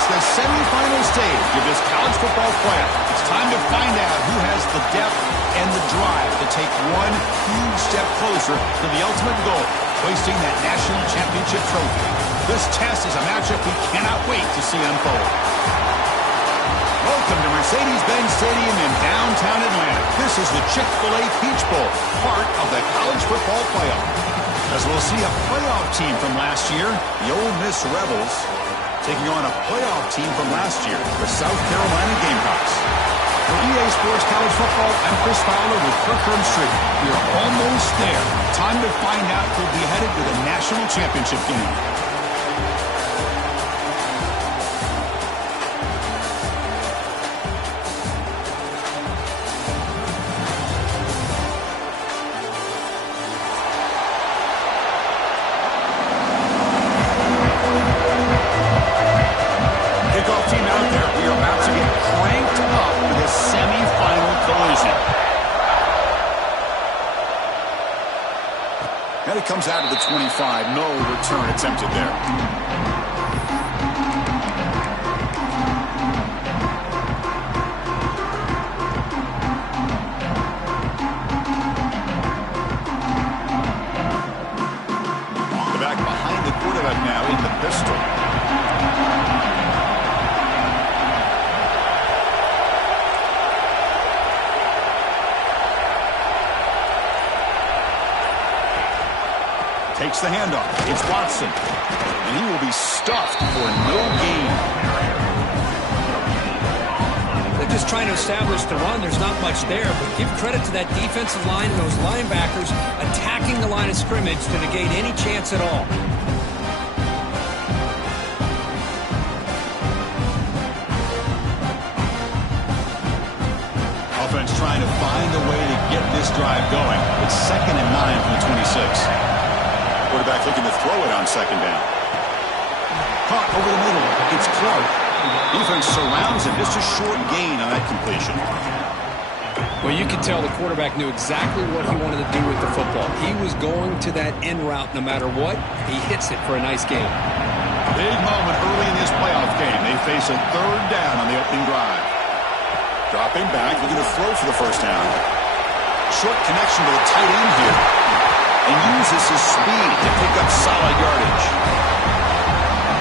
It's the semifinal stage of this college football playoff. It's time to find out who has the depth and the drive to take one huge step closer to the ultimate goal, hoisting that national championship trophy. This test is a matchup we cannot wait to see unfold. Welcome to Mercedes-Benz Stadium in downtown Atlanta. This is the Chick-fil-A Peach Bowl, part of the college football playoff. As we'll see a playoff team from last year, the Ole Miss Rebels, taking on a playoff team from last year, the South Carolina Gamecocks. For EA Sports College Football, I'm Chris Fowler with Kirk Street. We are almost there. Time to find out who'll be headed to the national championship game. And it comes out of the 25. No return attempted there. The back behind the quarterback now in the pistol. Takes the handoff. It's Watson. And he will be stuffed for no gain. They're just trying to establish the run. There's not much there. But give credit to that defensive line and those linebackers attacking the line of scrimmage to negate any chance at all. Offense trying to find a way to get this drive going. It's 2nd and 9 from the 26. Quarterback looking to throw it on 2nd down. Caught over the middle. It's Clark. Defense surrounds him. Just a short gain on that completion. Well, you could tell the quarterback knew exactly what he wanted to do with the football. He was going to that end route no matter what. He hits it for a nice gain. Big moment early in this playoff game. They face a 3rd down on the opening drive. Dropping back, looking to throw for the 1st down. Short connection to the tight end here. And uses his speed to pick up solid yardage.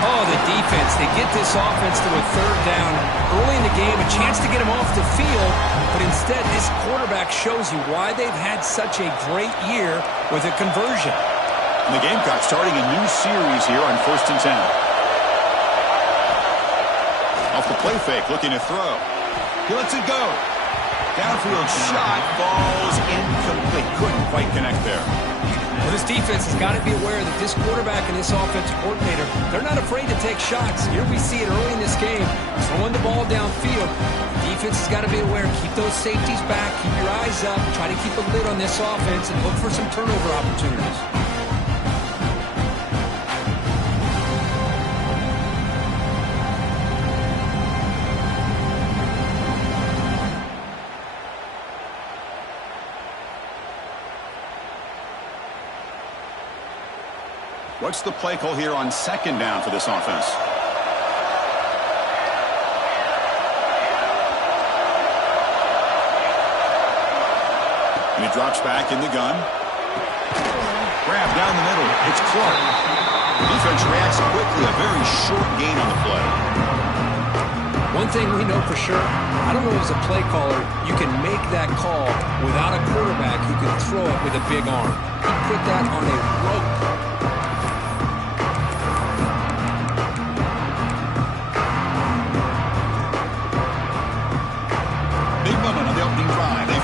Oh, the defense. They get this offense to a 3rd down early in the game, a chance to get him off the field, but instead this quarterback shows you why they've had such a great year with a conversion. And the Gamecocks starting a new series here on 1st and 10. Off the play fake, looking to throw. He lets it go. Downfield shot falls incomplete. Couldn't quite connect there. Well, this defense has got to be aware that this quarterback and this offensive coordinator, they're not afraid to take shots. Here we see it early in this game, throwing the ball downfield. The defense has got to be aware. Keep those safeties back. Keep your eyes up. Try to keep a lid on this offense and look for some turnover opportunities. What's the play call here on 2nd down for this offense? And he drops back in the gun. Grab down the middle. It's Clark. The defense reacts quickly. A very short gain on the play. One thing we know for sure, I don't know as a play caller, you can make that call without a quarterback who can throw it with a big arm. He put that on a rope.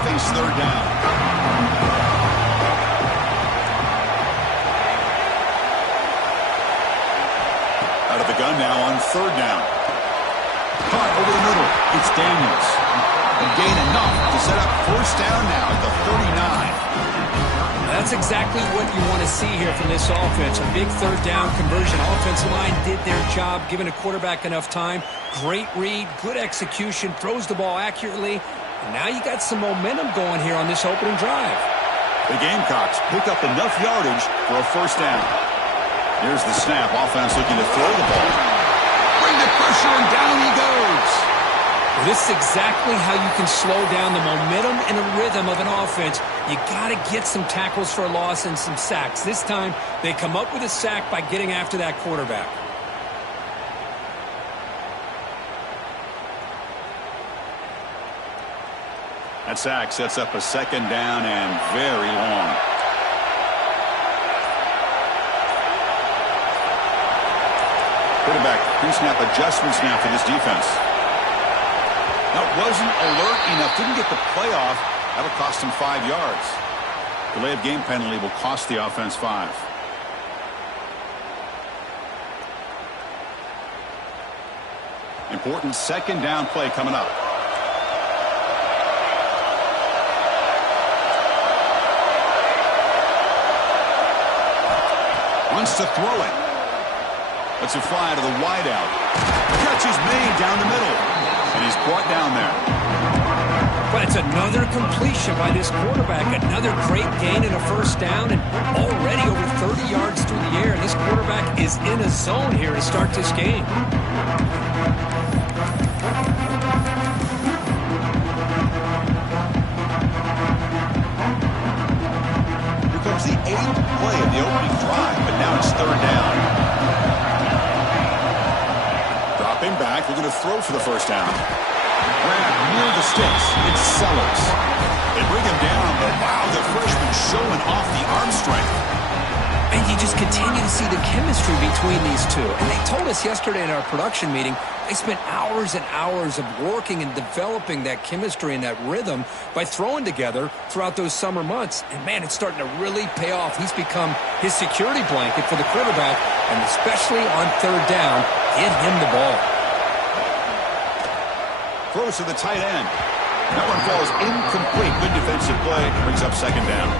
Face 3rd down. Out of the gun now on 3rd down. Caught over the middle. It's Daniels. And gain enough to set up 1st down now at the 39. That's exactly what you want to see here from this offense. A big 3rd down conversion. Offensive line did their job, giving a quarterback enough time. Great read, good execution, throws the ball accurately. And now you got some momentum going here on this opening drive. The Gamecocks pick up enough yardage for a 1st down. Here's the snap. Offense looking to throw the ball. Bring the pressure, and down he goes. Well, this is exactly how you can slow down the momentum and the rhythm of an offense. You got to get some tackles for a loss and some sacks. This time, they come up with a sack by getting after that quarterback. That sack sets up a second down and very long. Quarterback pre-snap adjustments now for this defense. That wasn't alert enough. Didn't get the play off. That'll cost him 5 yards. Delay of game penalty will cost the offense 5. Important second down play coming up. Wants to throw it. Lets it fly to the wideout. Catch is made down the middle. And he's brought down there. But it's another completion by this quarterback. Another great gain and a first down. And already over 30 yards through the air. This quarterback is in a zone here to start this game. Here comes the 8th play of the opening drive. But now it's third down. Dropping back, looking to throw for the first down. Grab near the sticks. It's Sellers. They bring him down, but wow, the freshman showing off the arm strength. And you just continue to see the chemistry between these two. And they told us yesterday in our production meeting, they spent hours and hours of working and developing that chemistry and that rhythm by throwing together throughout those summer months. And, man, it's starting to really pay off. He's become his security blanket for the quarterback, and especially on third down, get him the ball. Throws to the tight end. That one falls incomplete. Good defensive play. Brings up second down.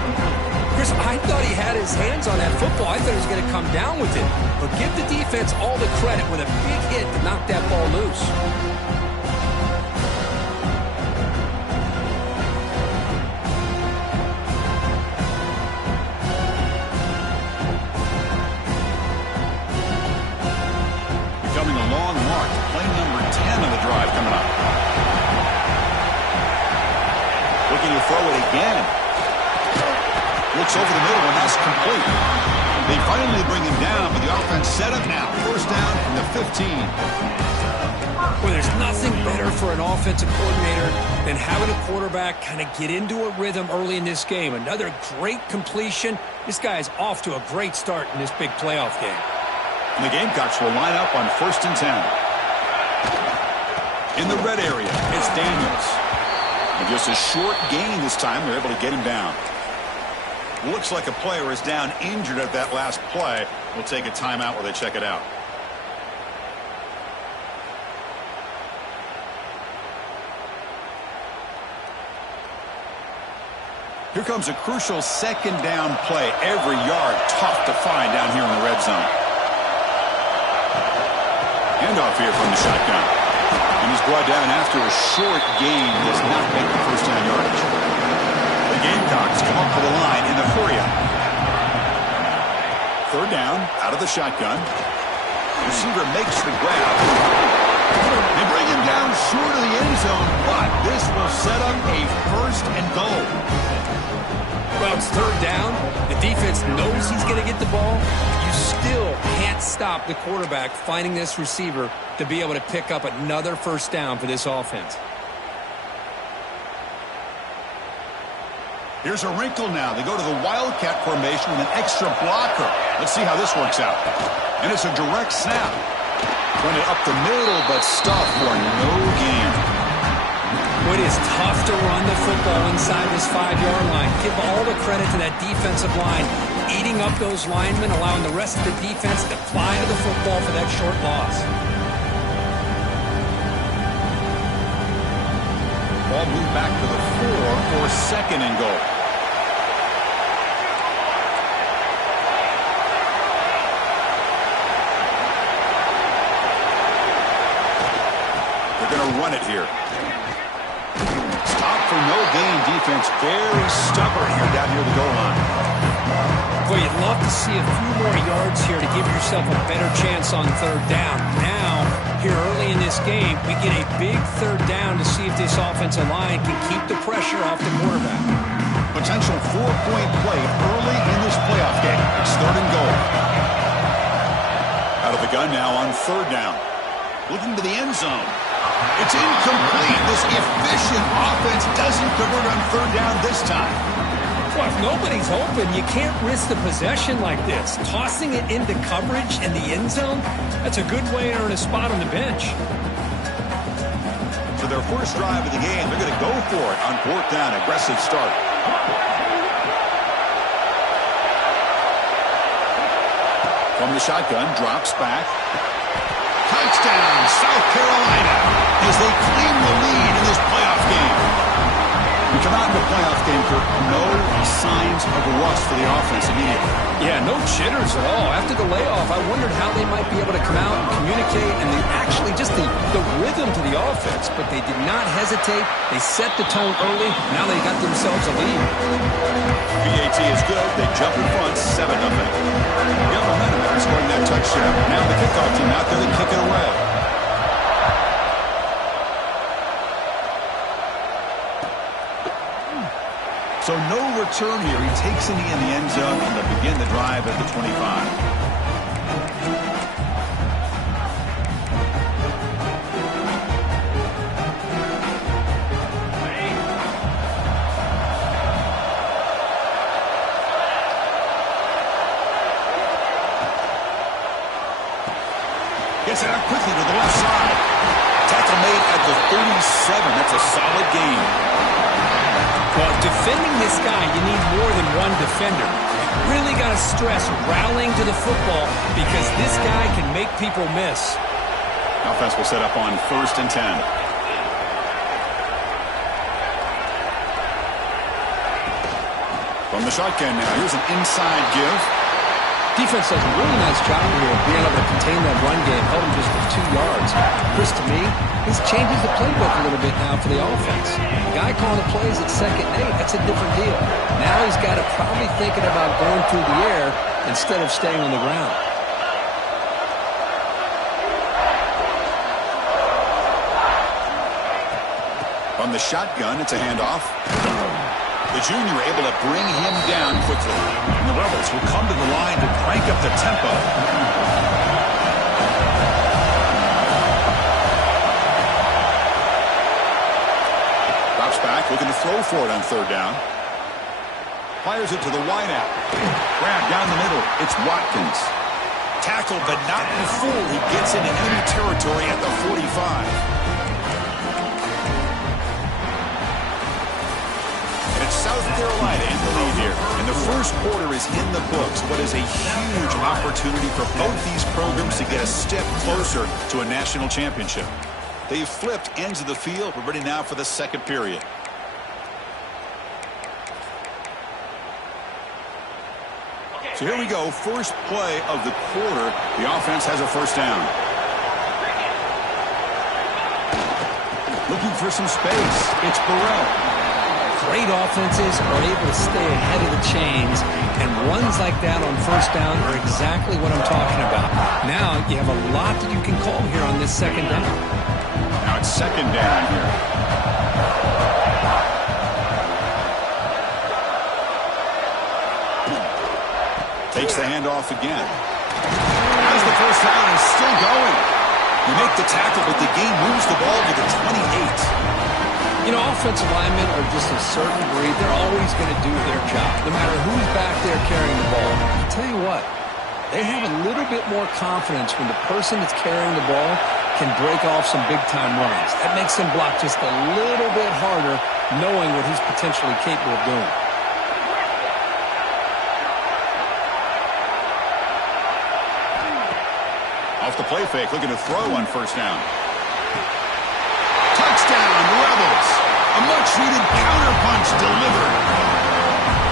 Chris, I thought he had his hands on that football. I thought he was going to come down with it. But give the defense all the credit with a big hit to knock that ball loose. Becoming a long mark. Play number 10 of the drive coming up. Looking to throw it again. Looks over the middle, and that's complete. They finally bring him down, but the offense set up now. First down from the 15. Well, there's nothing better for an offensive coordinator than having a quarterback kind of get into a rhythm early in this game. Another great completion. This guy is off to a great start in this big playoff game. And the Gamecocks will line up on 1st and 10. In the red area, it's Daniels. And just a short gain this time, they're able to get him down. Looks like a player is down injured at that last play. We'll take a timeout while they check it out. Here comes a crucial second down play. Every yard tough to find down here in the red zone. Handoff here from the shotgun. And he's brought down after a short gain. Does not make the first down yardage. The Gamecocks come up to the line in the hurry-up. Third down, out of the shotgun. Receiver makes the grab. They bring him down short of the end zone, but this will set up a first and goal. Well, it's third down. The defense knows he's going to get the ball. You still can't stop the quarterback finding this receiver to be able to pick up another first down for this offense. Here's a wrinkle now. They go to the Wildcat formation with an extra blocker. Let's see how this works out. And it's a direct snap. Run it up the middle, but stuffed for no gain. It is tough to run the football inside this 5-yard line. Give all the credit to that defensive line. Eating up those linemen, allowing the rest of the defense to fly to the football for that short loss. Ball moved back to the 4 for second and goal. They're going to run it here. Stop for no gain defense. Very stubborn here down near the goal line. Well, you'd love to see a few more yards here to give yourself a better chance on third down. Now, here early in this game. We get a big third down to see if this offensive line can keep the pressure off the quarterback. Potential 4-point play early in this playoff game. It's 3rd and goal. Out of the gun now on 3rd down. Looking to the end zone. It's incomplete. This efficient offense doesn't convert on 3rd down this time. Well, if nobody's open, you can't risk the possession like this. Tossing it into coverage in the end zone, that's a good way to earn a spot on the bench. For their first drive of the game, they're going to go for it on 4th down. Aggressive start. From the shotgun, drops back. Touchdown, South Carolina, as they claim the lead in this playoff game. We come out in the playoff game, Kirk, no signs of rust for the offense immediately. Yeah, no jitters at all. After the layoff, I wondered how they might be able to come out and communicate, and actually just the rhythm to the offense. But they did not hesitate. They set the tone early. Now they got themselves a lead. PAT is good. They jump in front, 7-0. We have momentum after scoring that touchdown. Now the kickoff team out there to kick it away. So no return here. He takes it in the end zone, and they'll begin the drive at the 25. Gets it out quickly to the left side. Tackle made at the 37. That's a solid gain. Well, defending this guy, you need more than one defender. You really got to stress rallying to the football because this guy can make people miss. Offense will set up on 1st and 10. From the shotgun now, here's an inside give. Defense does a really nice job here of being able to contain that run game, held him just for 2 yards. Chris, to me, this changes the playbook a little bit now for the offense. The guy calling the plays at 2nd and 8, that's a different deal. Now he's got to probably thinking about going through the air instead of staying on the ground. From the shotgun, it's a handoff. The junior able to bring him down quickly. And the Rebels will come to the line to crank up the tempo. Drops back, looking to throw for it on 3rd down. Fires it to the wideout. Grab down the middle. It's Watkins. Tackled, but not before he gets into enemy territory at the 45. South Carolina in the lead here. And the first quarter is in the books. What is a huge opportunity for both these programs to get a step closer to a national championship. They've flipped ends of the field. We're ready now for the 2nd period. So here we go. First play of the quarter. The offense has a 1st down. Looking for some space. It's Burrell. Great offenses are able to stay ahead of the chains, and runs like that on 1st down are exactly what I'm talking about. Now you have a lot that you can call here on this 2nd down. Now it's 2nd down here. Takes the handoff again. As the 1st down is still going. You make the tackle, but the game moves the ball to the 28. You know, offensive linemen are just a certain breed. They're always going to do their job, no matter who's back there carrying the ball. I'll tell you what, they have a little bit more confidence when the person that's carrying the ball can break off some big-time runs. That makes him block just a little bit harder, knowing what he's potentially capable of doing. Off the play fake, looking to throw on 1st down. Touchdown, Rebels. A much-needed counter-punch delivered.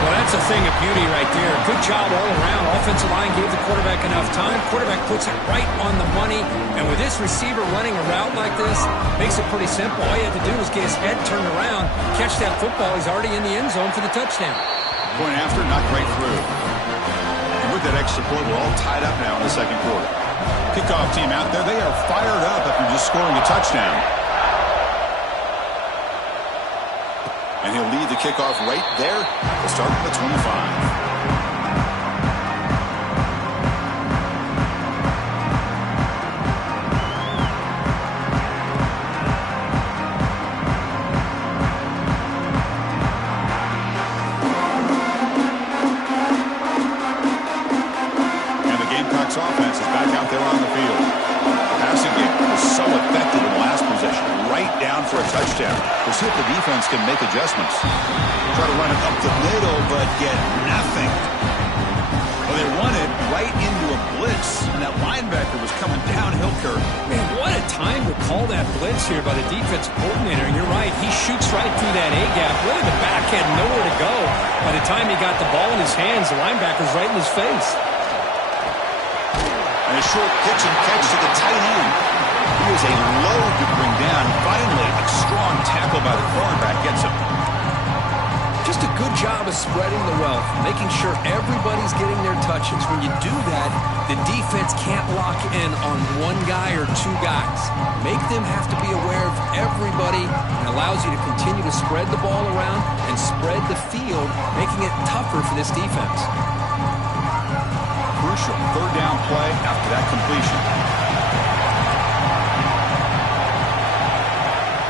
Well, that's a thing of beauty right there. Good job all around. Offensive line gave the quarterback enough time. Quarterback puts it right on the money. And with this receiver running a route like this, makes it pretty simple. All you have to do is get his head turned around, catch that football. He's already in the end zone for the touchdown. Point after, not quite through. And with that extra point, we're all tied up now in the 2nd quarter. Kickoff team out there, they are fired up after just scoring a touchdown. And he'll lead the kickoff right there. We'll start at the 25. Offense is back out there on the field. The passing game was so effective in the last possession, right down for a touchdown. We'll see if the defense can make adjustments. Try to run it up the middle, but get nothing. Well, they run it right into a blitz, and that linebacker was coming downhill, Kurt. Man, what a time to call that blitz here by the defensive coordinator. And you're right, he shoots right through that A-gap. Really, the back had nowhere to go. By the time he got the ball in his hands, the linebacker's right in his face. And a short pitch and catch to the tight end. He was a load to bring down. Finally, a strong tackle by the cornerback gets him. Just a good job of spreading the wealth, making sure everybody's getting their touches. When you do that, the defense can't lock in on one guy or two guys. Make them have to be aware of everybody, and allows you to continue to spread the ball around and spread the field, making it tougher for this defense. Crucial third down play after that completion.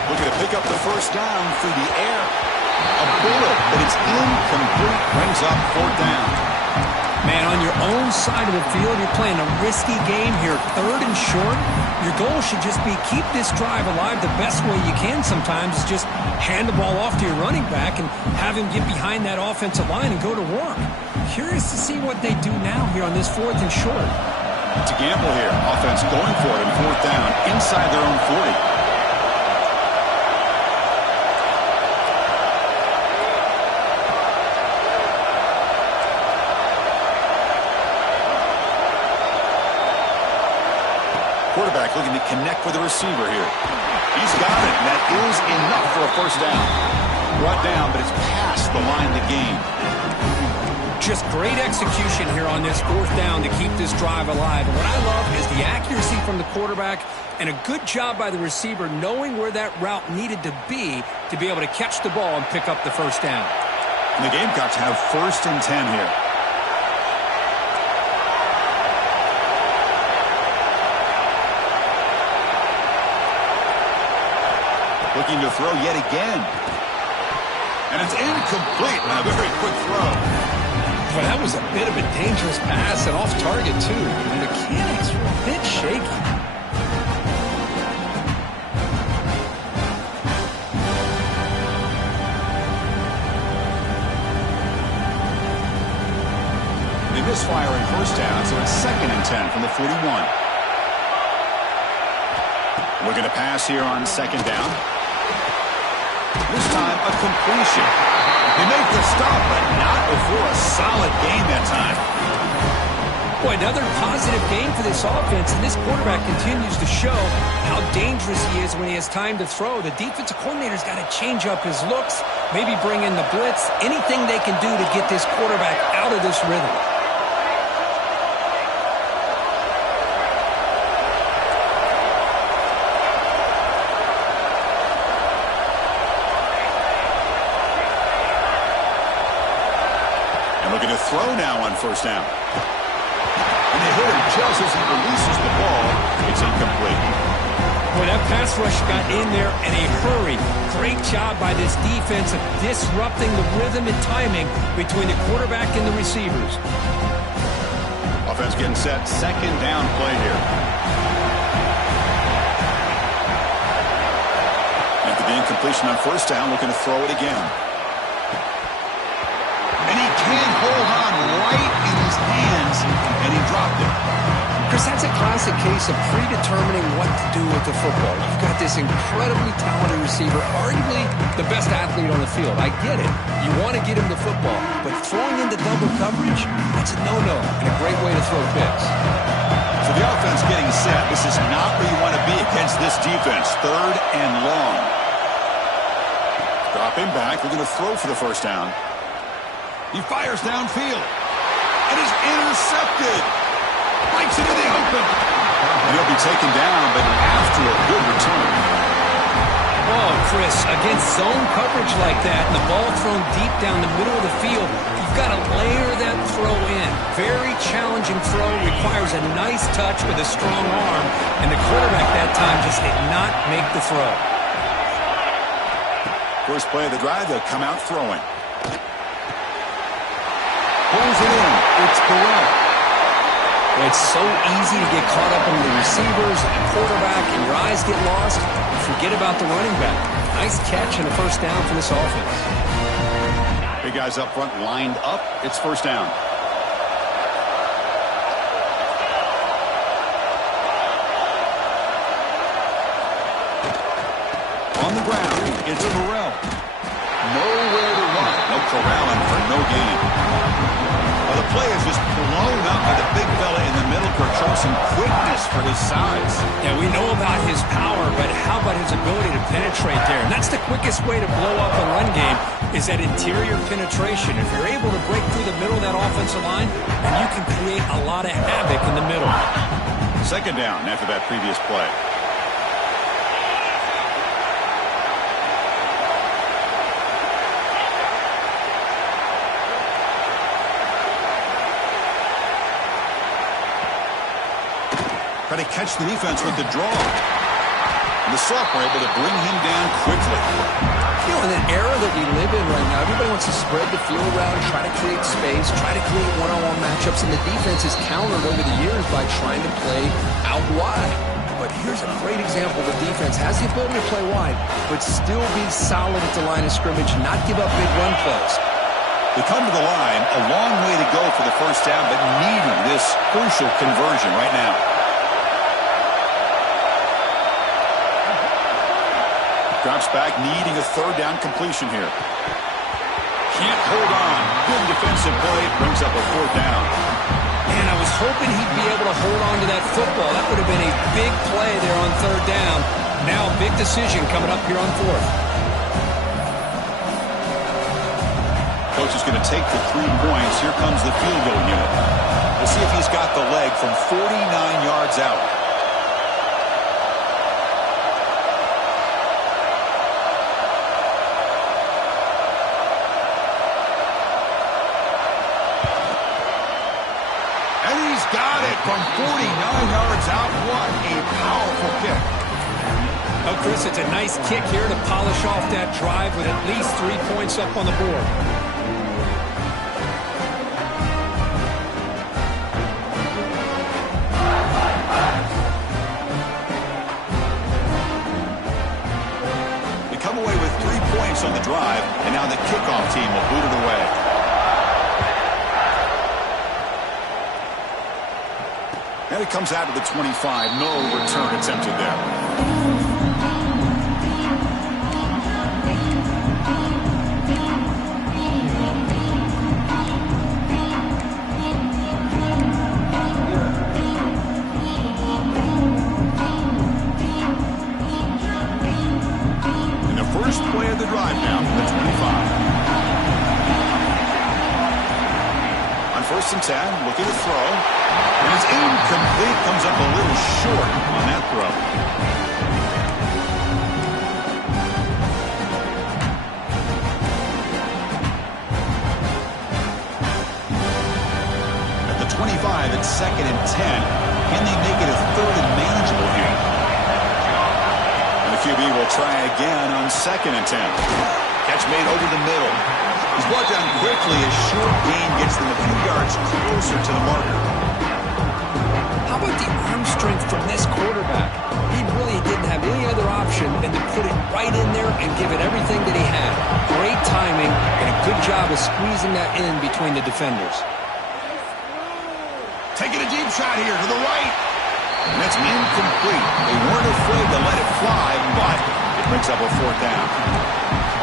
Looking to pick up the first down through the air. A bullet, but it's incomplete. Brings up fourth down. Man, on your own side of the field, you're playing a risky game here. Third and short. Your goal should just be keep this drive alive the best way you can sometimes. Is just hand the ball off to your running back and have him get behind that offensive line and go to work. Curious to see what they do now here on this fourth and short. It's a gamble here. Offense going for it in fourth down inside their own 40. Quarterback looking to connect with the receiver here. He's got it, and that is enough for a first down. Brought down, but it's past the line to gain. Just great execution here on this fourth down to keep this drive alive. And what I love is the accuracy from the quarterback and a good job by the receiver knowing where that route needed to be able to catch the ball and pick up the first down. And the Gamecocks have first and 10 here. Looking to throw yet again. And it's incomplete on a very quick throw. Well, that was a bit of a dangerous pass and off target, too. The mechanics were a bit shaky. They misfire in first down, so it's second and 10 from the 41. Looking to pass here on second down. This time, a completion. They make the stop, but not before a solid gain that time. Boy, another positive game for this offense, and this quarterback continues to show how dangerous he is when he has time to throw. The defensive coordinator's got to change up his looks, maybe bring in the blitz, anything they can do to get this quarterback out of this rhythm. Looking to throw now on first down. And the hitter just as he releases the ball, it's incomplete. Boy, that pass rush got in there in a hurry. Great job by this defense of disrupting the rhythm and timing between the quarterback and the receivers. Offense getting set. Second down play here. After the incompletion on first down, looking to throw it again. And he can hold on right in his hands, and he dropped it. Chris, that's a classic case of predetermining what to do with the football. You've got this incredibly talented receiver, arguably the best athlete on the field. I get it. You want to get him the football, but throwing into double coverage, that's a no-no and a great way to throw picks. So the offense getting set. This is not where you want to be against this defense. Third and long. Dropping back. We're going to throw for the first down. He fires downfield. And is intercepted. Breaks into the open. he'll be taken down, but after a good return. Oh, Chris, against zone coverage like that and the ball thrown deep down the middle of the field, you've got to layer that throw in. Very challenging throw, requires a nice touch with a strong arm, and the quarterback that time just did not make the throw. First play of the drive, they'll come out throwing. Pulls it in. It's Burrell. It's so easy to get caught up in the receivers and the quarterback, and your eyes get lost. You forget about the running back. Nice catch and a first down for this offense. Big guys up front lined up. It's first down. On the ground, it's Burrell. Nowhere to run. No corralling for no gain. Well, the play is just blown up by the big fella in the middle. Shows some quickness for his size. Yeah, we know about his power, but how about his ability to penetrate there? And that's the quickest way to blow up a run game, is that interior penetration. If you're able to break through the middle of that offensive line, then you can create a lot of havoc in the middle. Second down after that previous play. Try to catch the defense with the draw. And the sophomore able to bring him down quickly. You know, in an era that we live in right now, everybody wants to spread the field around, try to create space, try to create one-on-one matchups, and the defense is countered over the years by trying to play out wide. But here's a great example. The defense has the ability to play wide, but still be solid at the line of scrimmage, not give up big run plays. They come to the line, a long way to go for the first down, but needing this crucial conversion right now. Drops back, needing a third down completion here. Can't hold on. Good defensive play. Brings up a fourth down. Man, I was hoping he'd be able to hold on to that football. That would have been a big play there on third down. Now a big decision coming up here on fourth. Coach is going to take the 3 points. Here comes the field goal unit. We'll see if he's got the leg from 49 yards out. Got it from 49 yards out. What a powerful kick. Oh, Chris, it's a nice kick here to polish off that drive with at least 3 points up on the board. They come away with 3 points on the drive, and now the kickoff team will boot it away. And it comes out of the 25. No return attempted there. And the first play of the drive now from the 25. On 1st and 10, looking to throw. And it's incomplete, comes up a little short on that throw. At the 25, it's 2nd and 10. Can they make it a 3rd and manageable here? And the QB will try again on 2nd and 10. Catch made over the middle. He's brought down quickly. A short gain gets them a few yards closer to the marker. How about the arm strength from this quarterback? He really didn't have any other option than to put it right in there and give it everything that he had. Great timing and a good job of squeezing that in between the defenders. Taking a deep shot here to the right. And that's incomplete. They weren't afraid to let it fly, but it brings up a 4th down.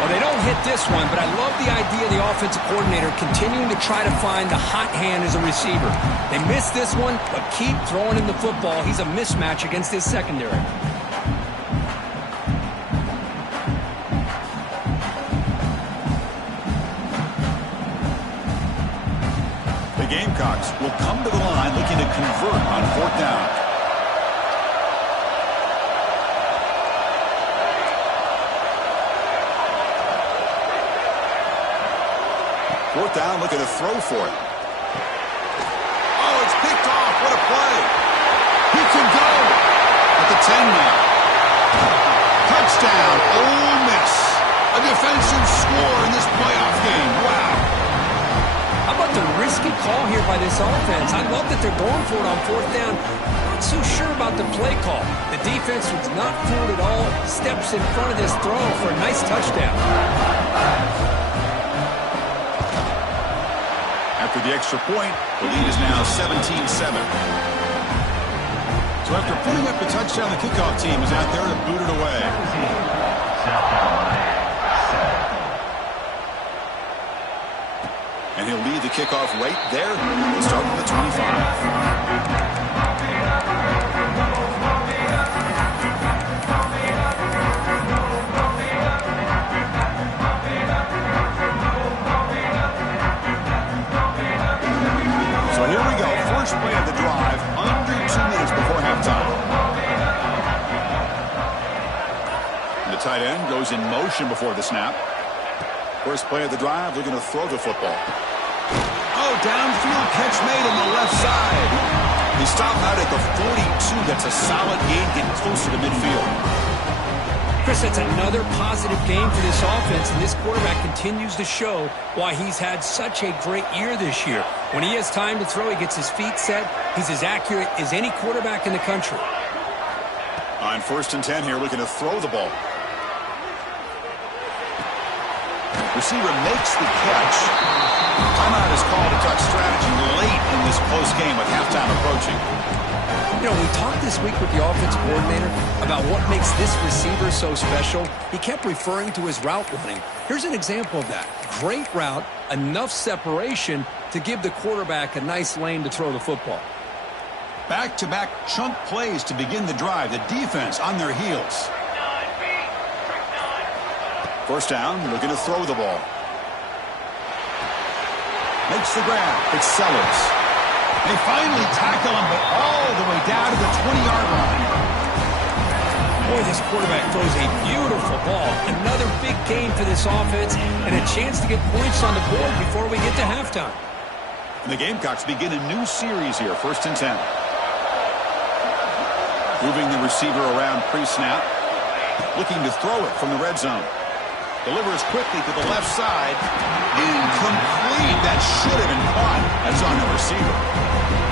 Well, they don't hit this one, but I love the idea of the offensive coordinator continuing to try to find the hot hand as a receiver. They missed this one, but keep throwing him the football. He's a mismatch against his secondary. The Gamecocks will come to the line looking to convert on 4th down. brought down, looking to throw for it. Oh, it's picked off. What a play. He can go. At the 10 now. Touchdown, Ole Miss. A defensive score in this playoff game. Wow. How about the risky call here by this offense? I love that they're going for it on 4th down. Not so sure about the play call. The defense was not fooled at all. Steps in front of this throw for a nice touchdown. After the extra point, the lead is now 17-7. So after putting up the touchdown, the kickoff team is out there to boot it away. And he'll lead the kickoff right there. He'll start with the 25. So here we go. First play of the drive, under 2 minutes before halftime. The tight end goes in motion before the snap. First play of the drive, looking to throw the football. Oh, downfield catch made on the left side. He stopped out at the 42. That's a solid gain, getting closer to midfield. Chris, that's another positive game for this offense, and this quarterback continues to show why he's had such a great year this year. When he has time to throw, he gets his feet set. He's as accurate as any quarterback in the country. On 1st and 10 here, looking to throw the ball. Receiver makes the catch. Timeout is called to talk strategy late in this close game with halftime approaching. You know, we talked this week with the offensive coordinator about what makes this receiver so special. He kept referring to his route running. Here's an example of that. Great route, enough separation to give the quarterback a nice lane to throw the football. Back-to-back chunk plays to begin the drive. The defense on their heels. First down, looking to throw the ball. Makes the grab. It's Sellers. They finally tackle him, but all the way down to the 20-yard line. Boy, this quarterback throws a beautiful ball. Another big gain for this offense and a chance to get points on the board before we get to halftime. And the Gamecocks begin a new series here, 1st and 10. Moving the receiver around pre-snap. Looking to throw it from the red zone. Delivers quickly to the left side. Incomplete. That should have been caught. That's on the receiver.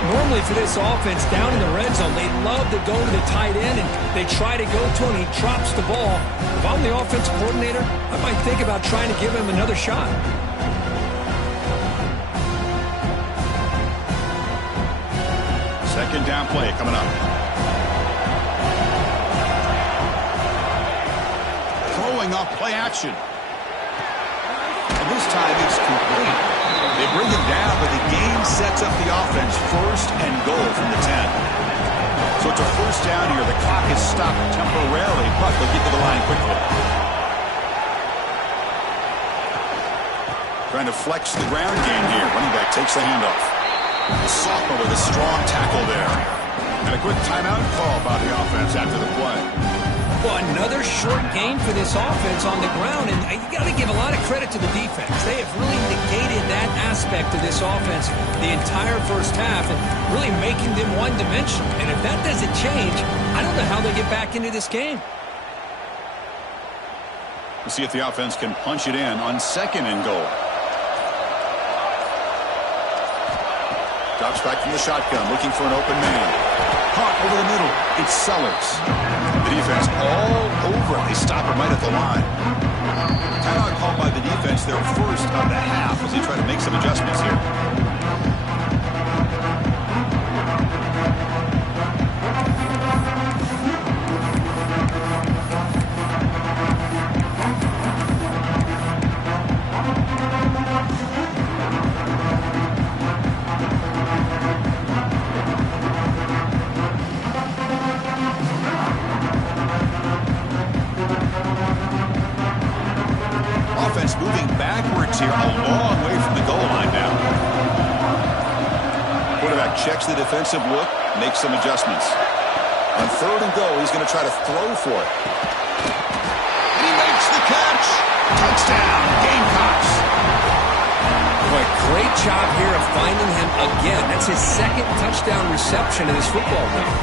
Normally for this offense, down in the red zone, they love to go to the tight end, and they try to go to him, and he drops the ball. If I'm the offensive coordinator, I might think about trying to give him another shot. Second down play coming up. Throwing off play action. And this time it's complete. They bring him down, but the game sets up the offense 1st and goal from the 10. So it's a first down here. The clock is stopped temporarily, but they'll get to the line quickly. Trying to flex the ground game here. Running back takes the handoff. The sophomore with a strong tackle there. And a quick timeout call by the offense after the play. Well, another short gain for this offense on the ground, and you got to give a lot of credit to the defense. They have really negated that aspect of this offense the entire first half and really making them one-dimensional. And if that doesn't change, I don't know how they get back into this game. We'll see if the offense can punch it in on 2nd and goal. Drops back from the shotgun, looking for an open man. Caught over the middle. It's Sellers. The defense all over it. They stop him right at the line. Timeout called by the defense, their first of the half, as they try to make some adjustments here. Moving backwards here, a long way from the goal line now. Quarterback checks the defensive look, makes some adjustments. On 3rd and goal, he's going to try to throw for it. And he makes the catch. Touchdown, Gamecocks. Boy, great job here of finding him again. That's his second touchdown reception in this football game.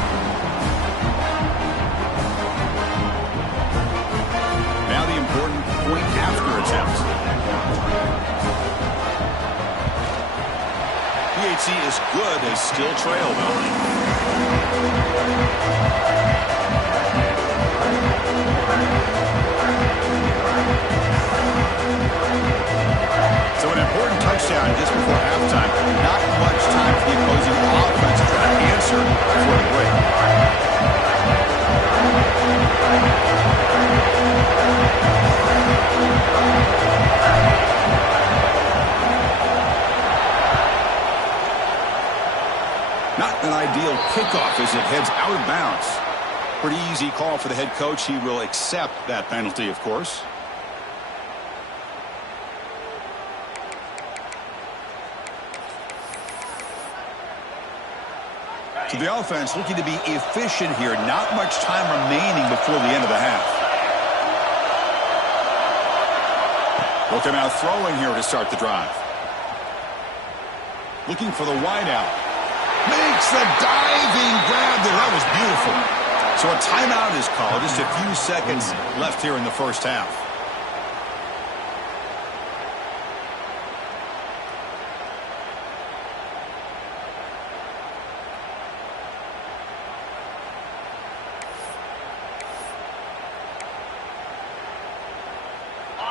Now the important point after attempt. PHC is good. They still trail, though. So an important touchdown just before halftime. Not much time for the opposing offense to try to answer before the break. Not an ideal kickoff as it heads out of bounds. Pretty easy call for the head coach. He will accept that penalty, of course. So the offense looking to be efficient here. Not much time remaining before the end of the half. They'll come out throwing here to start the drive. Looking for the wideout. Makes a diving grab there. That was beautiful. So a timeout is called. Just a few seconds left here in the first half.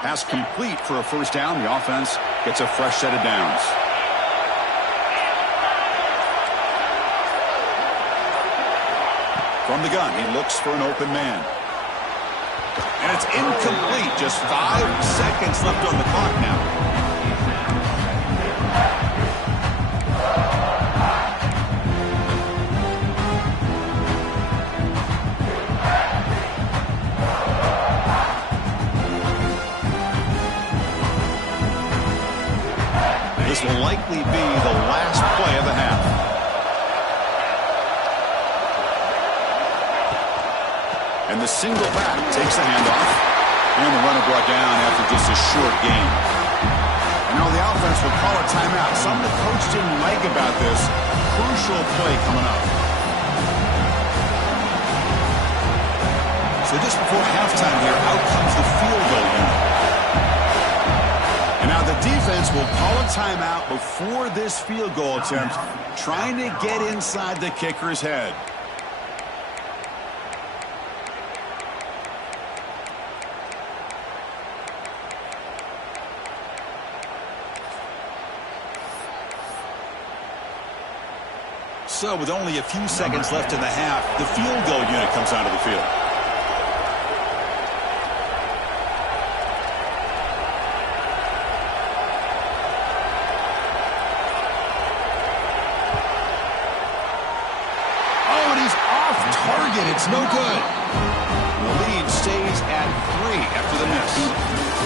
Pass complete for a first down. The offense gets a fresh set of downs. From the gun, he looks for an open man. And it's incomplete. Just 5 seconds left on the clock now. This will likely be the last play of the half. And the single back takes the handoff. And the runner brought down after just a short gain. And now the offense will call a timeout. Something the coach didn't like about this. Crucial play coming up. So just before halftime here, out comes the field goal unit. And now the defense will call a timeout before this field goal attempt, trying to get inside the kicker's head. So with only a few seconds left in the half, the field goal unit comes onto the field. Oh, and he's off target. It's no good. The lead stays at 3 after the miss.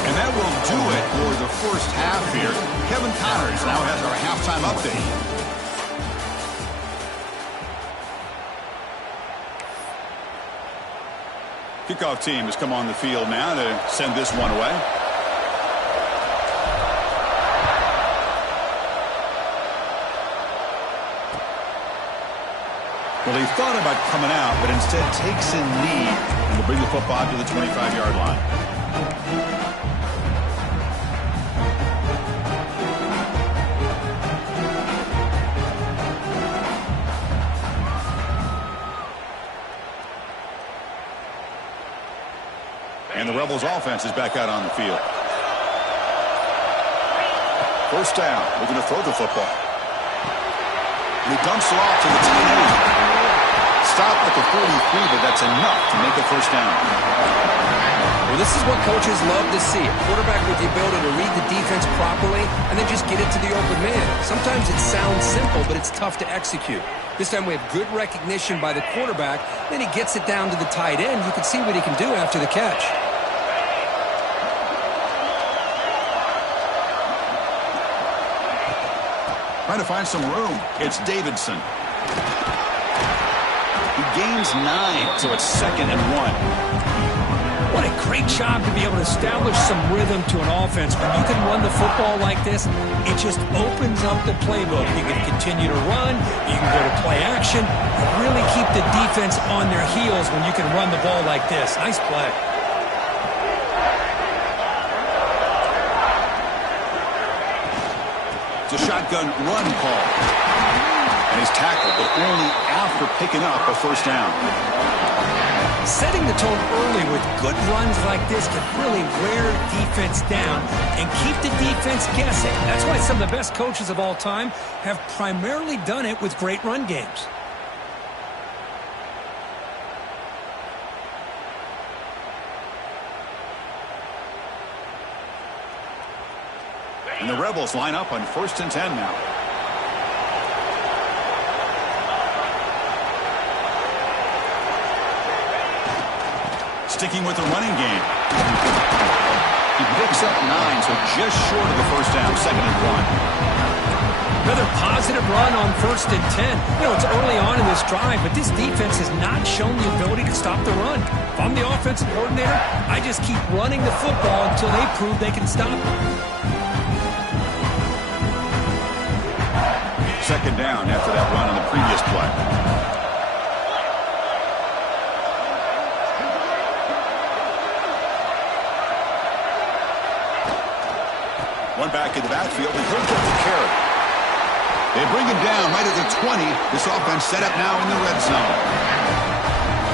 And that will do it for the first half here. Kevin Connors now has our halftime update. Kickoff team has come on the field now to send this one away. Well, he thought about coming out, but instead takes a knee and will bring the football to the 25-yard line. And the Rebels offense is back out on the field. First down. Looking to throw the football. And he dumps it off to the tight end. Stop at the 43, but that's enough to make a first down. Well, this is what coaches love to see. A quarterback with the ability to read the defense properly and then just get it to the open man. Sometimes it sounds simple, but it's tough to execute. This time we have good recognition by the quarterback. Then he gets it down to the tight end. You can see what he can do after the catch. Trying to find some room. It's Davidson. He gains 9, so it's 2nd and 1. What a great job to be able to establish some rhythm to an offense. When you can run the football like this, it just opens up the playbook. You can continue to run, you can go to play action, and really keep the defense on their heels when you can run the ball like this. Nice play. It's a shotgun run call. And he's tackled, but only after picking up a first down. Setting the tone early with good runs like this can really wear defense down and keep the defense guessing. That's why some of the best coaches of all time have primarily done it with great run games. And the Rebels line up on 1st and 10 now. Sticking with the running game. He picks up 9, so just short of the first down, 2nd and 1. Another positive run on 1st and 10. You know, it's early on in this drive, but this defense has not shown the ability to stop the run. If I'm the offensive coordinator, I just keep running the football until they prove they can stop it. 2nd down after that run on the previous play. One back in the backfield, and he'll get the carry. They bring him down right at the 20. This offense set up now in the red zone.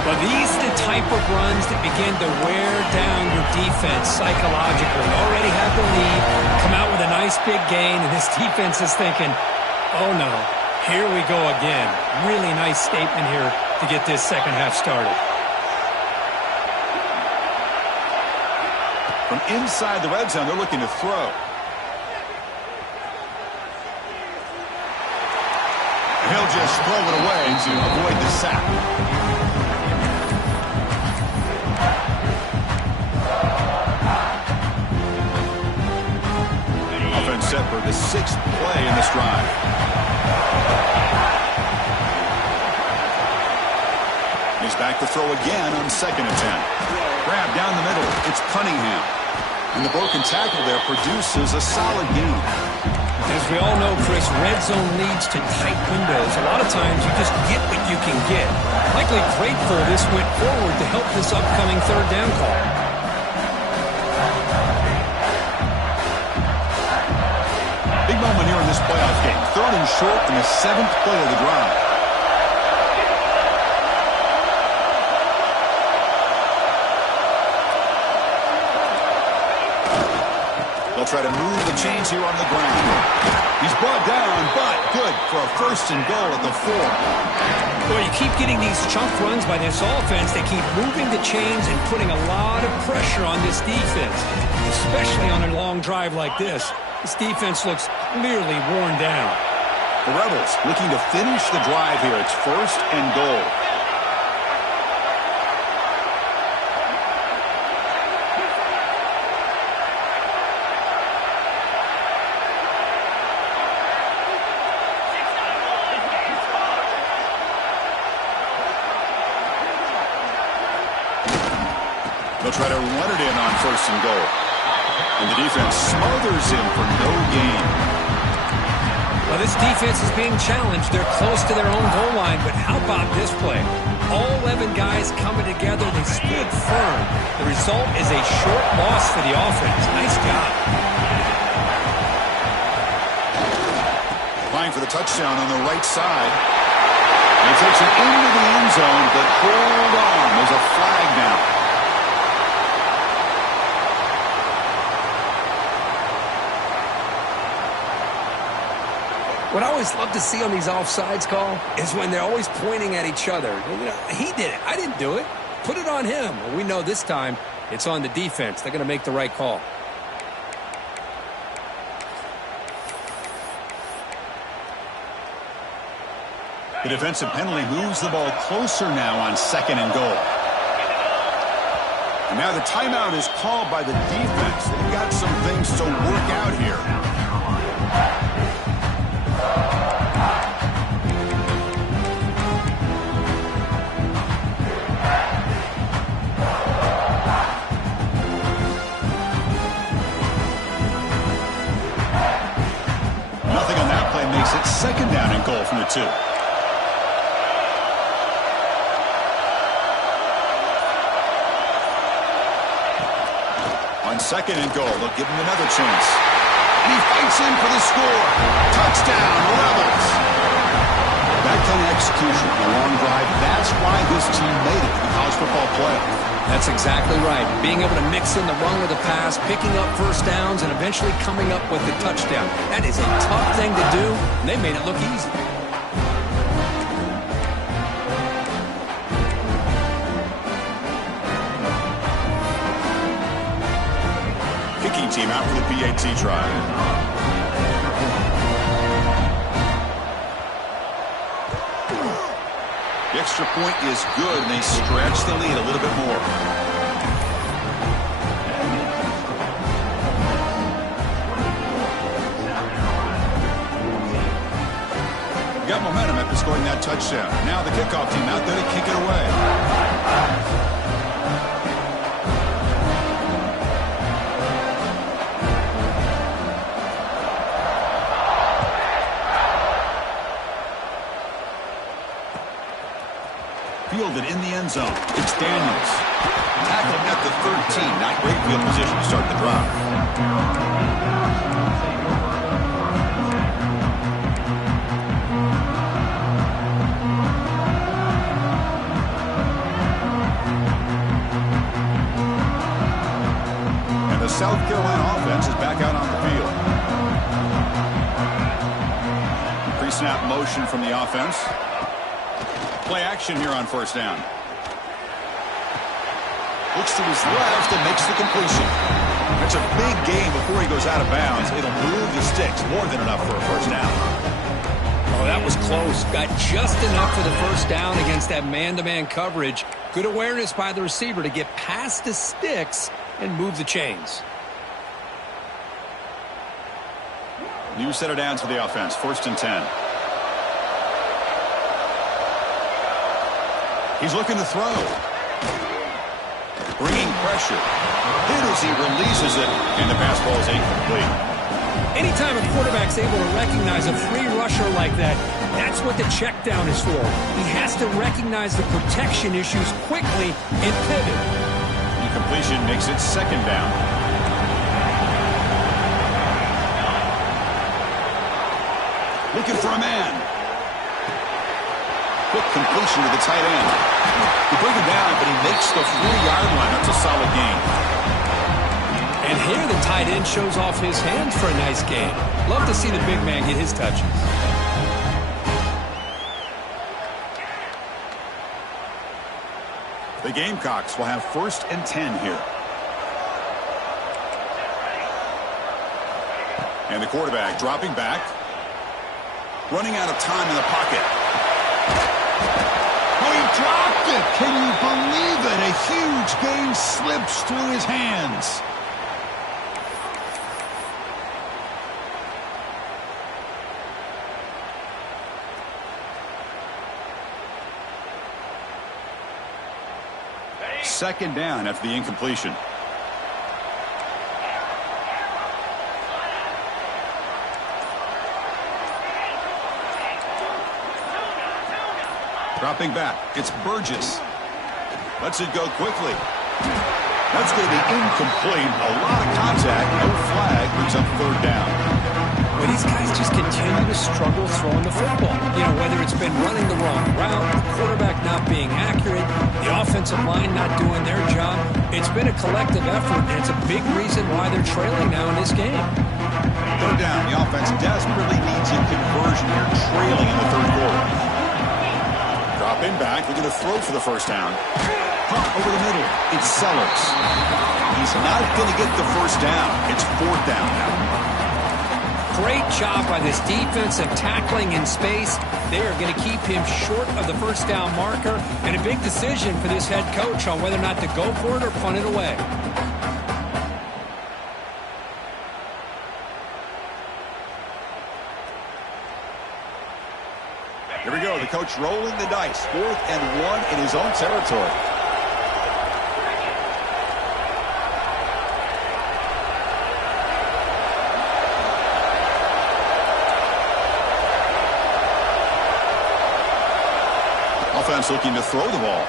Well, these are the type of runs that begin to wear down your defense psychologically. Already have the lead, come out with a nice big gain, and this defense is thinking, oh no, here we go again. Really nice statement here to get this second half started. From inside the red zone, they're looking to throw. He'll just throw it away to avoid the sack. Offense set for the 6th play in this drive. He's back to throw again on 2nd and 10. Grab down the middle. It's Cunningham. And the broken tackle there produces a solid gain. As we all know, Chris, red zone leads to tight windows. A lot of times you just get what you can get. Likely grateful this went forward to help this upcoming 3rd down call. Big moment here in this playoff game. 3rd and short in the 7th play of the drive. They'll try to move the chains here on the ground. He's brought down, but good for a 1st and goal at the 4. Well, you keep getting these chunk runs by this offense. They keep moving the chains and putting a lot of pressure on this defense, especially on a long drive like this. This defense looks clearly worn down. The Rebels looking to finish the drive here. It's 1st and goal. They'll try to run it in on 1st and goal. And the defense smothers him for no gain. Well, this defense is being challenged. They're close to their own goal line, but how about this play? All 11 guys coming together. They stood firm. The result is a short loss for the offense. Nice job. Vying for the touchdown on the right side. He takes it into the end zone, but hold on. There's a flag now. What I always love to see on these offsides call is when they're always pointing at each other. You know, he did it. I didn't do it. Put it on him. Well, we know this time it's on the defense. They're going to make the right call. The defensive penalty moves the ball closer now on 2nd and goal. And now the timeout is called by the defense. They've got some things to work out here. 2. On 2nd and goal, they'll give him another chance. And he fights in for the score. Touchdown, Rebels. That kind of execution, a long drive, that's why this team made it to the college football playoff. That's exactly right. Being able to mix in the run with the pass, picking up first downs, and eventually coming up with the touchdown. That is a tough thing to do, and they made it look easy. Kicking team out for the PAT try. The extra point is good, and they stretch the lead a little bit more. Got momentum after scoring that touchdown. Now the kickoff team out there to kick it away. Fielded in the end zone. It's Daniels. Tackled at the 13. Not great field position to start the drive. And the South Carolina offense is back out on the field. Pre-snap motion from the offense. Play action here on 1st down. Looks to his left and makes the completion. That's a big gain before he goes out of bounds. It'll move the sticks. More than enough for a 1st down. Oh, that was close. Got just enough for the 1st down against that man-to-man coverage. Good awareness by the receiver to get past the sticks and move the chains. New set of downs for the offense. 1st and 10. He's looking to throw. Bringing pressure. Hit as he releases it, and the pass ball is incomplete. Anytime a quarterback's able to recognize a free rusher like that, that's what the check down is for. He has to recognize the protection issues quickly and pivot. Incompletion makes it 2nd down. Looking for a man. Quick completion to the tight end. He brings him down, but he makes the 40-yard line. That's a solid gain. And here the tight end shows off his hands for a nice gain. Love to see the big man get his touches. The Gamecocks will have 1st and 10 here. And the quarterback dropping back. Running out of time in the pocket. Oh, he dropped it. Can you believe it? A huge gain slips through his hands. Second down after the incompletion. Dropping back. It's Burgess. Lets it go quickly. That's going to be incomplete. A lot of contact. No flag. Brings up 3rd down. Well, these guys just continue to struggle throwing the football. You know, whether it's been running the wrong route, the quarterback not being accurate, the offensive line not doing their job. It's been a collective effort, and it's a big reason why they're trailing now in this game. 3rd down. The offense desperately needs a conversion here, trailing in the 3rd quarter. Dropping back. We're going to throw for the 1st down. Pump over the middle. It's Sellers. He's not going to get the 1st down. It's 4th down now. Great job by this defense of tackling in space. They are going to keep him short of the 1st down marker, and a big decision for this head coach on whether or not to go for it or punt it away. Here we go. The coach rolling the dice. 4th and 1 in his own territory. Offense looking to throw the ball.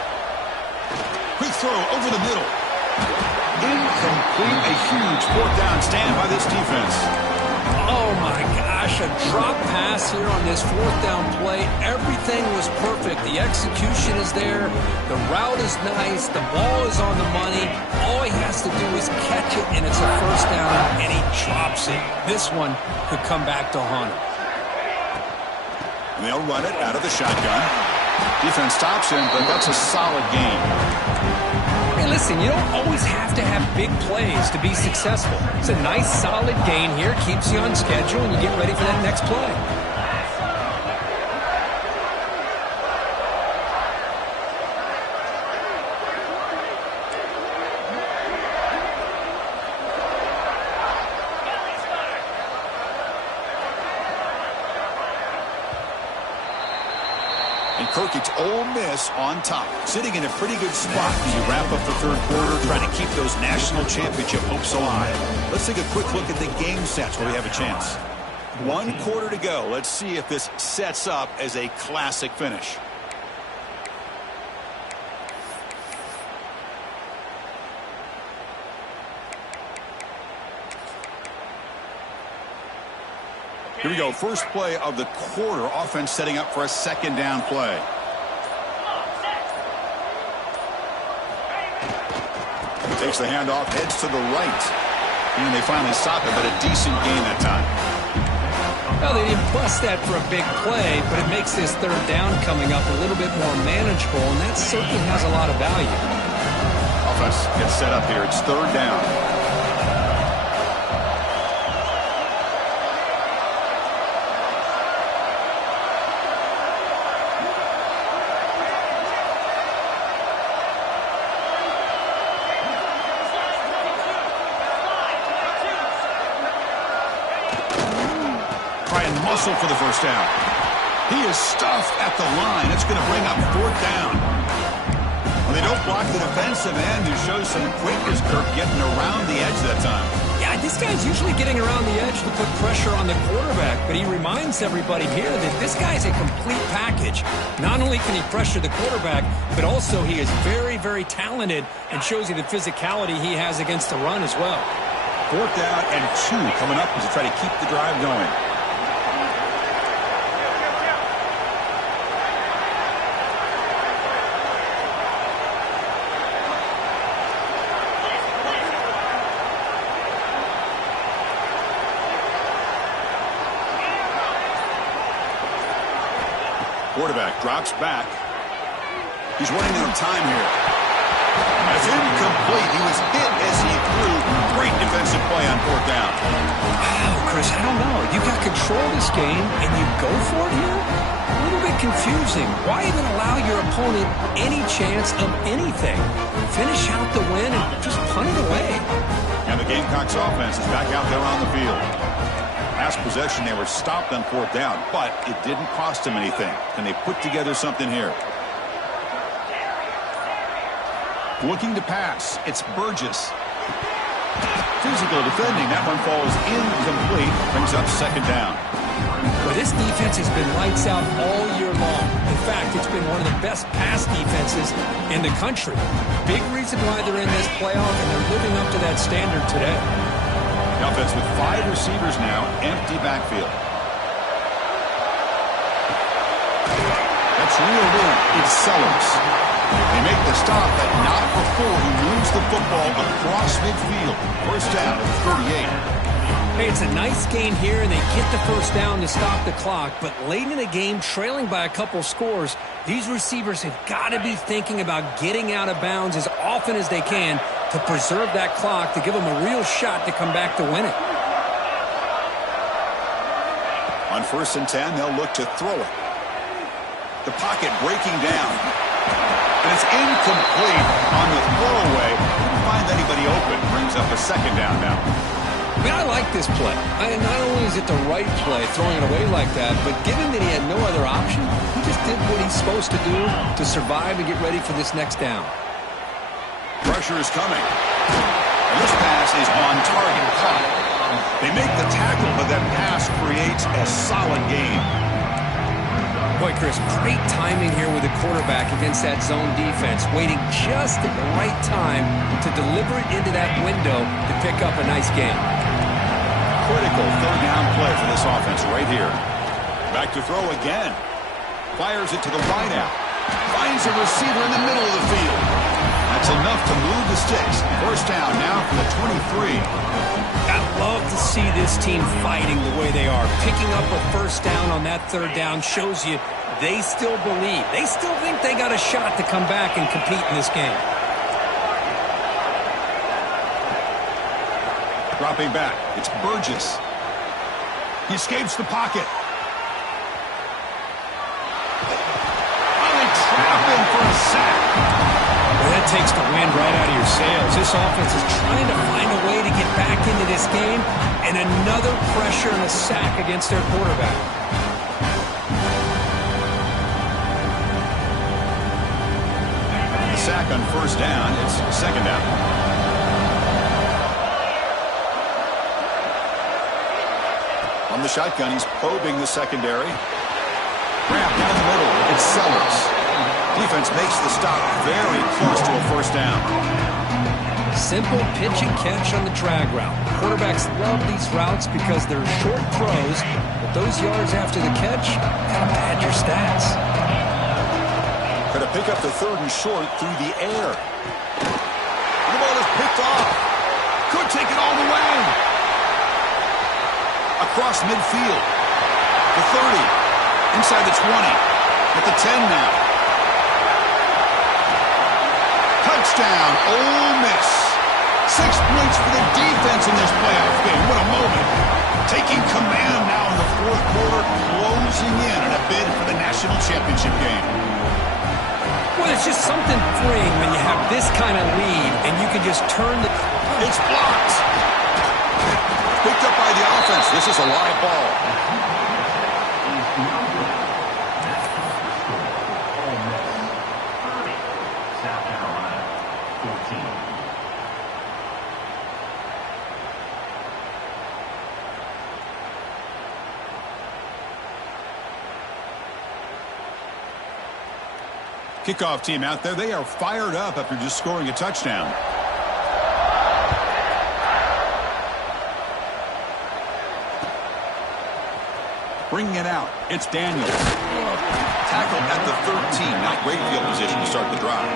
Quick throw over the middle. Incomplete. A huge fourth down stand by this defense. Oh, my gosh. A drop pass here on this fourth down play. Everything was perfect. The execution is there. The route is nice. The ball is on the money. All he has to do is catch it, and it's a first down, and he drops it. This one could come back to haunt him. And they'll run it out of the shotgun. Defense stops him, but that's a solid gain. Hey, listen, you don't always have to have big plays to be successful. It's a nice, solid gain here. Keeps you on schedule, and you get ready for that next play. Kirk, it's Ole Miss on top, sitting in a pretty good spot as you wrap up the third quarter, trying to keep those national championship hopes alive. Let's take a quick look at the game sets where we have a chance. 1 quarter to go. Let's see if this sets up as a classic finish. Here we go. First play of the quarter. Offense setting up for a second down play. Takes the handoff, heads to the right. And they finally stop it, but a decent gain that time. Well, they didn't bust that for a big play, but it makes this third down coming up a little bit more manageable, and that certainly has a lot of value. Offense gets set up here. It's third down. Muscle for the first down. He is stuffed at the line. It's going to bring up fourth down. Well, they don't block the defensive end, who shows some quickness, Kirk, getting around the edge that time. Yeah, this guy's usually getting around the edge to put pressure on the quarterback, but he reminds everybody here that this guy's a complete package. Not only can he pressure the quarterback, but also he is very, very talented and shows you the physicality he has against the run as well. Fourth down and 2 coming up as they try to keep the drive going. Quarterback drops back. He's running out of time here. That's incomplete. He was hit as he threw. Great defensive play on fourth down. Wow, Chris, I don't know. You got control of this game, and you go for it here? A little bit confusing. Why even allow your opponent any chance of anything? Finish out the win and just punt it away. And the Gamecocks offense is back out there on the field. Last possession, they were stopped on fourth down, but it didn't cost them anything. Can they put together something here? Looking to pass. It's Burgess. Physical defending. That one falls incomplete. Brings up second down. Well, this defense has been lights out all year long. In fact, it's been one of the best pass defenses in the country. Big reason why they're in this playoff, and they're living up to that standard today. The offense with 5 receivers now, empty backfield. That's reeled in. It's Sellers. They make the stop, but not before he moves the football across midfield. First down at 38. Hey, it's a nice gain here, and they get the first down to stop the clock. But late in the game, trailing by a couple scores, these receivers have got to be thinking about getting out of bounds as often as they can to preserve that clock, to give them a real shot to come back to win it. On 1st and 10, they'll look to throw it. The pocket breaking down. And it's incomplete on the throwaway. Didn't find anybody open. Brings up a second down now. I mean, I like this play. Not only is it the right play, throwing it away like that, but given that he had no other option, he just did what he's supposed to do to survive and get ready for this next down. Pressure is coming. And this pass is on target. Caught. They make the tackle, but that pass creates a solid gain. Boy, Chris, great timing here with the quarterback against that zone defense, waiting just at the right time to deliver it into that window to pick up a nice gain. Critical third down play for this offense right here. Back to throw again. Fires it to the wide out. Finds a receiver in the middle of the field. That's enough to move the sticks. First down now from the 23. I love to see this team fighting the way they are. Picking up a first down on that third down shows you they still believe. They still think they got a shot to come back and compete in this game. Dropping back, it's Burgess. He escapes the pocket. Oh, they trap him for a sack. Well, that takes the wind right out of your sails. This offense is trying to find a way to get back into this game, and another pressure and a sack against their quarterback. The sack on first down. It's second down. On the shotgun, he's probing the secondary. Grab down the middle. It's Sellers. Defense makes the stop very close to a first down. Simple pitch and catch on the drag route. Quarterbacks love these routes because they're short throws, but those yards after the catch kind of pad your stats. Going to pick up the third and short through the air. The ball is picked off. Could take it all the way. Across midfield. The 30. Inside the 20. At the 10 now. Touchdown, Ole Miss. 6 points for the defense in this playoff game. What a moment. Taking command now in the fourth quarter, closing in on a bid for the national championship game. Well, it's just something freeing when you have this kind of lead and you can just turn the... It's blocked. Picked up by the offense. This is a live ball. Kickoff team out there. They are fired up after just scoring a touchdown. Bringing it out. It's Daniels. Tackle at the 13. Not great field position to start the drive.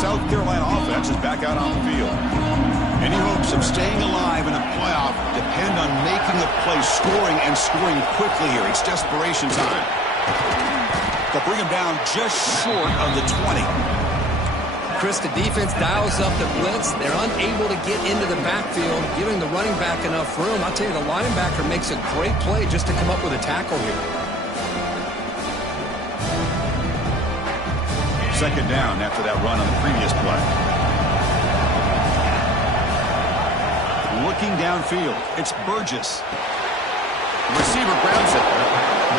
South Carolina offense is back out on the field. Any hopes of staying alive in a playoff depend on making a play, scoring, and scoring quickly here. It's desperation time. They'll bring him down just short of the 20. Chris, the defense dials up the blitz. They're unable to get into the backfield, giving the running back enough room. I'll tell you, the linebacker makes a great play just to come up with a tackle here. Second down after that run on the previous play. Looking downfield, it's Burgess. The receiver grabs it,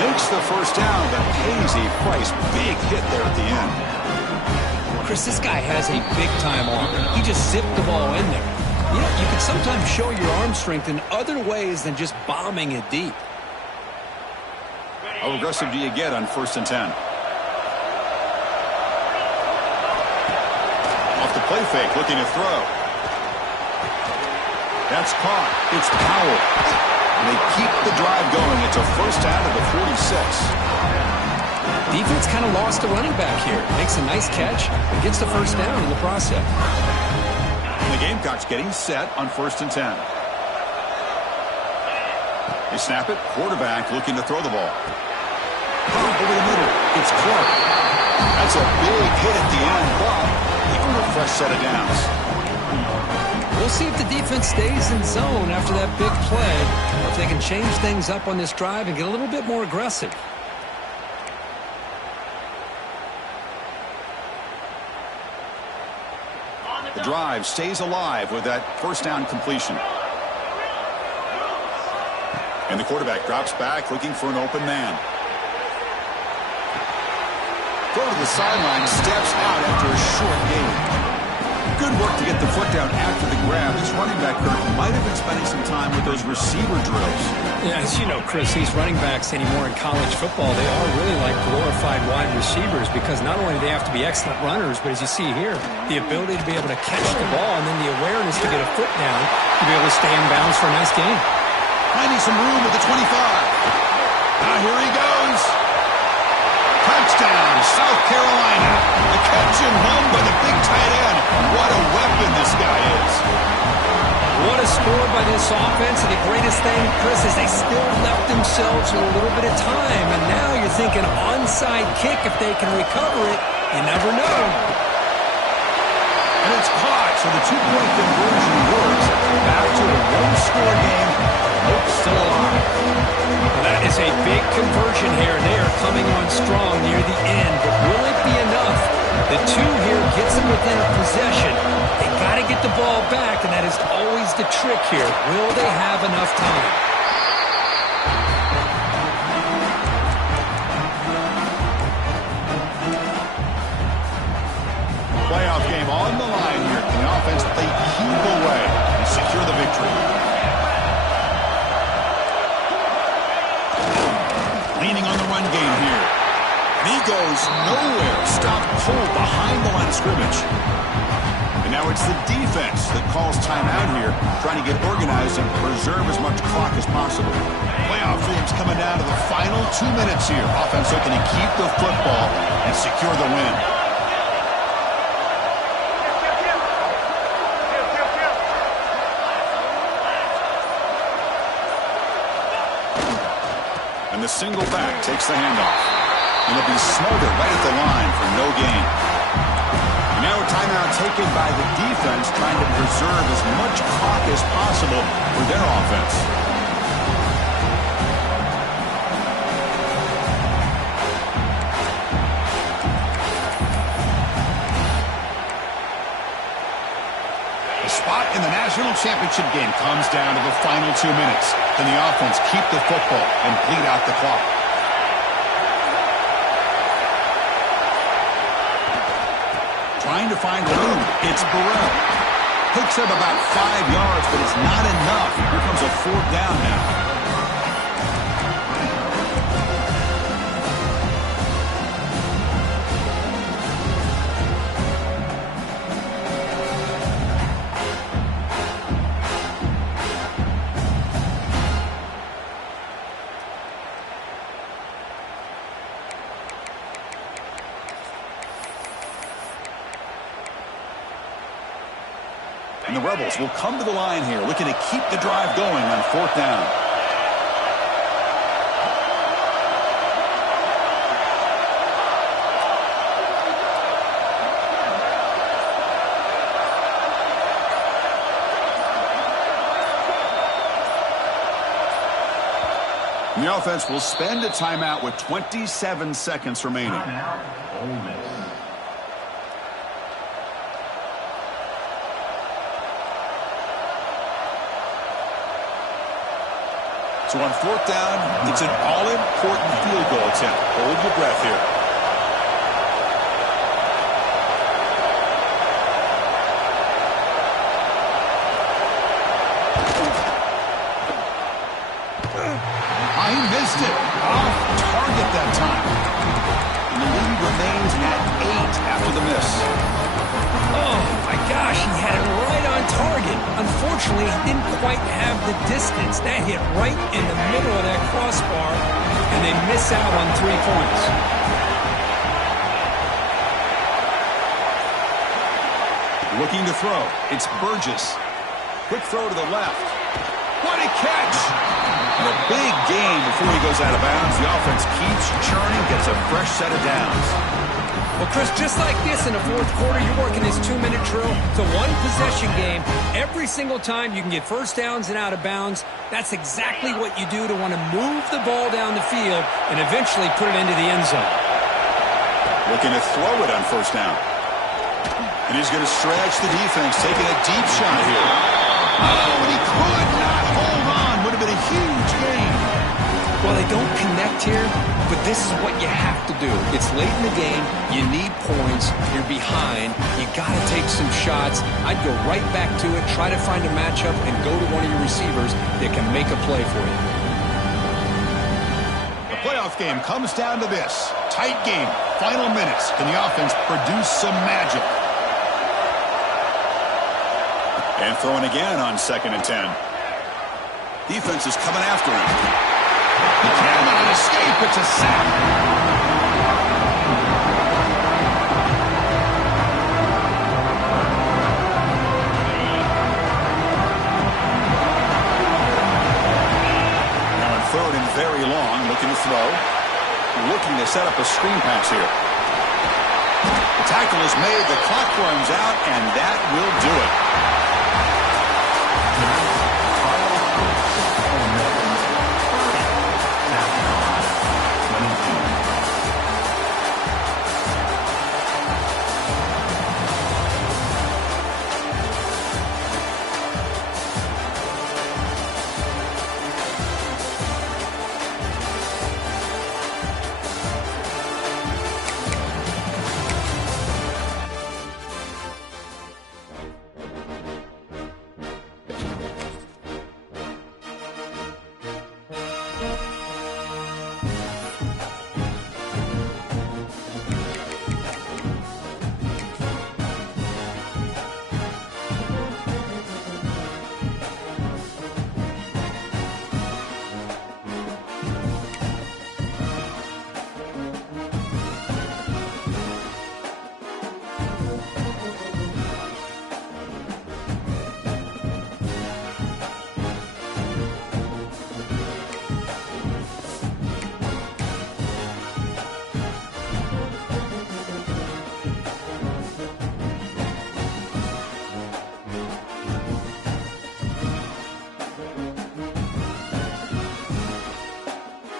makes the first down, but pays a price. Big hit there at the end. Chris, this guy has a big-time arm. He just zipped the ball in there. You know, you can sometimes show your arm strength in other ways than just bombing it deep. How aggressive do you get on 1st and 10? Off the play fake, looking to throw. That's caught. It's Powell. And they keep the drive going. It's a first down at the 46. Defense kind of lost a running back here. Makes a nice catch and gets the first down in the process. And the Gamecocks getting set on 1st and 10. They snap it. Quarterback looking to throw the ball. Over the middle. It's Clark. That's a big hit at the end, but he earned a fresh set of downs. We'll see if the defense stays in zone after that big play, or if they can change things up on this drive and get a little bit more aggressive. The drive stays alive with that first down completion. And the quarterback drops back looking for an open man. Throw to the sideline, steps out after a short gain. Good work to get the foot down after the grab. This running back, Kurt, might have been spending some time with those receiver drills. Yeah, as you know, Chris, these running backs anymore in college football, they are really like glorified wide receivers because not only do they have to be excellent runners, but as you see here, the ability to be able to catch the ball and then the awareness to get a foot down to be able to stay in bounds for a nice gain. Finding some room at the 25. Now here he goes. Touchdown, South Carolina. The catch and run by the big tight end. What a weapon this guy is. What a score by this offense. And the greatest thing, Chris, is they still left themselves with a little bit of time. And now you're thinking onside kick if they can recover it. You never know. And it's caught, so the two-point conversion works. Back to a one-score game. Hope's still alive. Well, that is a big conversion here. They are coming on strong near the end. But will it be enough? The two here gets them within a possession. They got to get the ball back, and that is always the trick here. Will they have enough time? Playoff game on the line here. The offense, they keep away and secure the victory. Leaning on the run game here. And he goes nowhere. Stopped cold behind the line of scrimmage. And now it's the defense that calls timeout here, trying to get organized and preserve as much clock as possible. Playoff themes coming down to the final 2 minutes here. Offense looking to keep the football and secure the win. And the single back takes the handoff. And it'll be smothered right at the line for no gain. And now a timeout taken by the defense, trying to preserve as much clock as possible for their offense. The spot in the national championship game comes down to the final 2 minutes. Can the offense keep the football and bleed out the clock? Trying to find room. It's Burrell. Picks up about 5 yards, but it's not enough. Here comes a fourth down now. And the Rebels will come to the line here, looking to keep the drive going on fourth down. And the offense will spend a timeout with 27 seconds remaining. So on fourth down, it's an all-important field goal attempt. Hold your breath here. He missed it. Off target that time. And the lead remains at 8 after the miss. Oh, my gosh, he had it right on target. Unfortunately, he didn't quite have the distance. That hit right in the middle of that crossbar, and they miss out on 3 points. Looking to throw. It's Burgess. Quick throw to the left. What a catch! And a big gain before he goes out of bounds. The offense keeps churning, gets a fresh set of downs. Well, Chris, just like this in the fourth quarter, you're working this 2-minute drill. It's a one-possession game. Every single time you can get first downs and out of bounds, that's exactly what you do to want to move the ball down the field and eventually put it into the end zone. Looking to throw it on first down. And he's going to stretch the defense, taking a deep shot here. Oh, and he could not hold on. Would have been a huge gain. Well, they don't connect here. but this is what you have to do. It's late in the game. You need points. You're behind. You got to take some shots. I'd go right back to it, try to find a matchup, and go to one of your receivers that can make a play for you. The playoff game comes down to this. Tight game. Final minutes. Can the offense produce some magic? And throwing again on 2nd and 10. Defense is coming after him. He cannot escape. It's a sack. Now on 3rd and very long, looking to throw. Looking to set up a screen pass here. The tackle is made. The clock runs out, and that will do it.